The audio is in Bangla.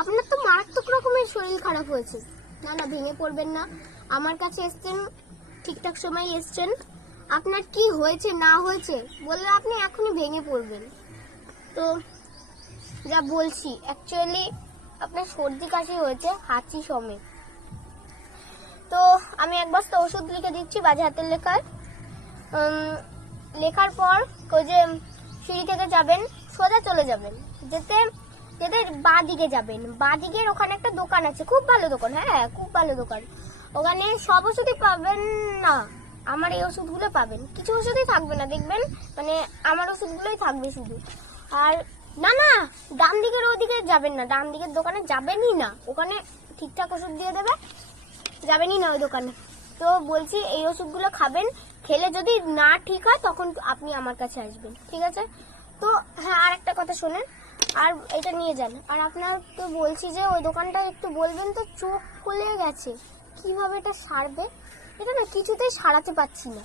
আপনার তো মারাত্মক রকমের শরীর খারাপ হয়েছে। না না, ভেঙে পড়বেন না। আমার কাছে এসছেন, ঠিকঠাক সময় এসছেন। আপনার কি হয়েছে না হয়েছে বললে আপনি এখনই ভেঙে পড়বেন। তো যা বলছি, অ্যাকচুয়ালি আপনার সর্দি কাশি হয়েছে, হাঁচি সমেত। তো আমি এক বস্তা ওষুধ লিখে দিচ্ছি বাজে হাতের লেখায়। লেখার পর ওই যে সিঁড়ি থেকে যাবেন, সোজা চলে যাবেন, যেতে যেতে বাঁ দিকে যাবেন। বাঁ দিকের ওখানে একটা দোকান আছে, খুব ভালো দোকান, হ্যাঁ খুব ভালো দোকান। ওখানে সব ওষুধই পাবেন না, আমার এই ওষুধগুলো পাবেন। কিছু ওষুধই থাকবে না, দেখবেন মানে আমার ওষুধগুলোই থাকবে শুধু। আর না না, ডান দিকের ওদিকে যাবেন না, ডান দিকের দোকানে যাবেনই না, ওখানে ঠিকঠাক ওষুধ দিয়ে দেবে, যাবেনই না ওই দোকানে। তো বলছি এই ওষুধগুলো খাবেন, খেলে যদি না ঠিক হয় তখন আপনি আমার কাছে আসবেন, ঠিক আছে? তো হ্যাঁ, আর একটা কথা শোনেন, আর এটা নিয়ে যান। আর আপনার তো বলছি যে ওই দোকানটা একটু বলবেন তো, চোখ খুলে গেছে, কিভাবে এটা সারবে, এটা না কিছুতেই সারাতে পারছি না।